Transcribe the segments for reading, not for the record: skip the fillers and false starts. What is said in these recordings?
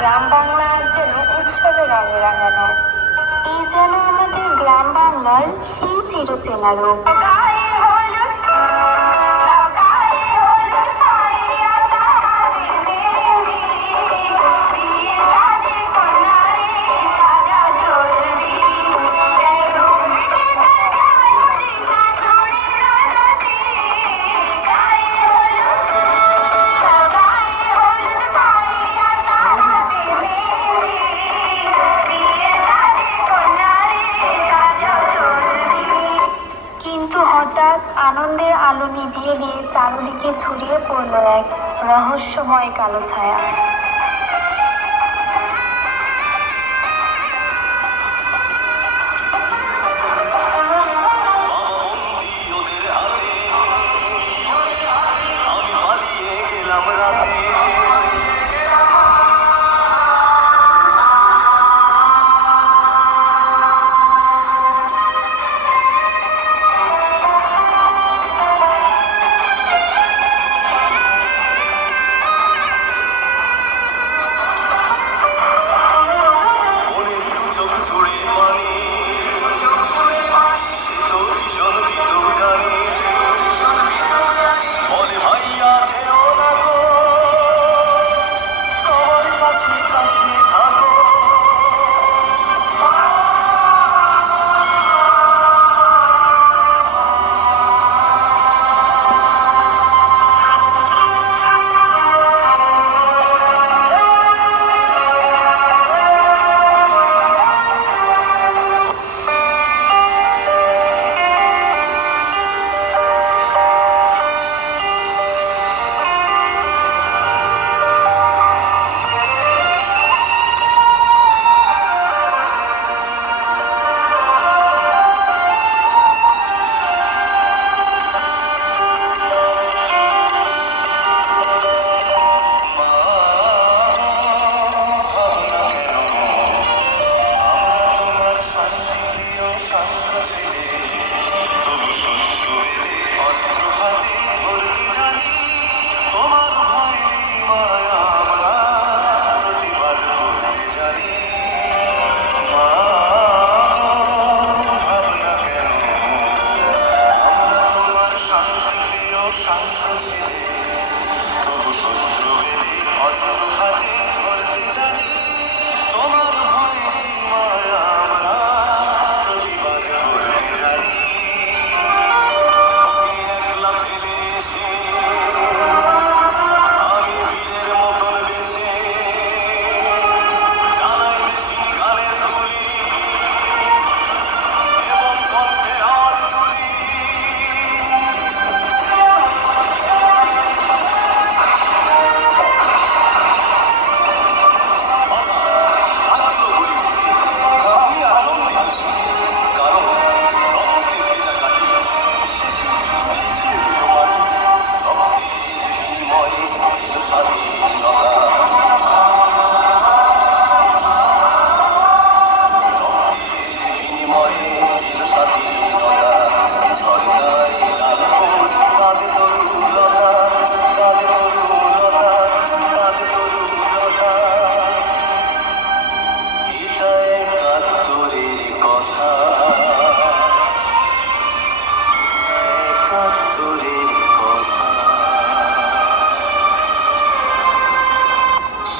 গ্রাম বাংলা যেন উৎসবে রঙে রাঙানো। এই যেন আমাদের গ্রাম বাংলার সেই চিরচেনা রূপ। কিন্তু হঠাৎ আনন্দের আলো নিভিয়ে দিয়ে চারদিকে ছড়িয়ে পড়ল এক রহস্যময় কালো ছায়া।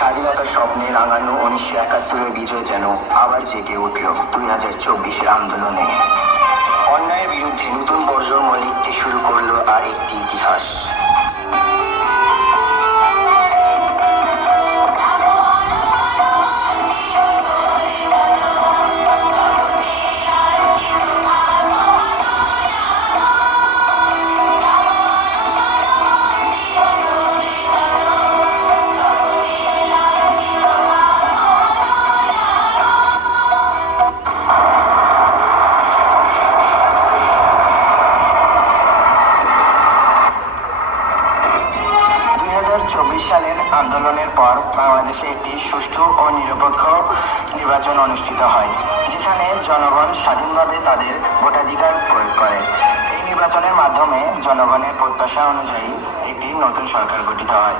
স্বাধীনতার স্বপ্নে রাঙানো 1971-এর বিজয় যেন আবার জেগে উঠল 2024-এর আন্দোলনে। অন্যায়ের বিরুদ্ধে নতুন প্রজন্ম লিখতে শুরু করলো আর একটি ইতিহাস। সালের আন্দোলনের পর বাংলাদেশে একটি সুষ্ঠু ও নিরপেক্ষ নির্বাচন অনুষ্ঠিত হয়, যেখানে জনগণ স্বাধীনভাবে তাদের ভোটাধিকার প্রয়োগ করে। এই নির্বাচনের মাধ্যমে জনগণের প্রত্যাশা অনুযায়ী একটি নতুন সরকার গঠিত হয়।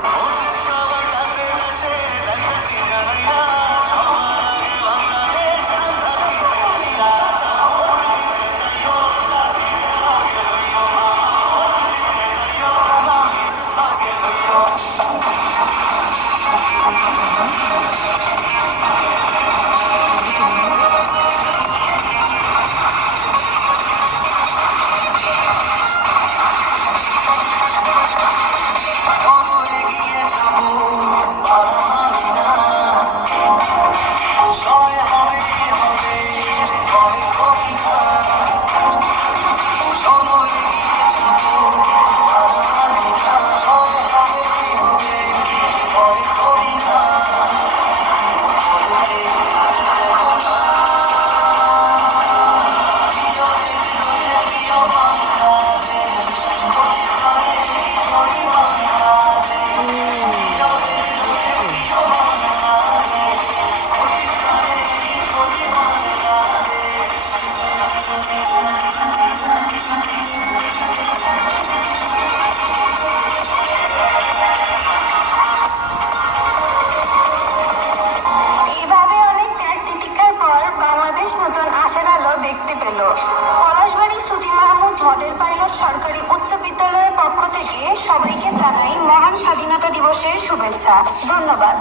পলাশবাড়ি সুজি মাহমুদ মডেল পাইলট সরকারি উচ্চ বিদ্যালয়ের পক্ষ থেকে সবাইকে জানাই মহান স্বাধীনতা দিবসের শুভেচ্ছা। ধন্যবাদ।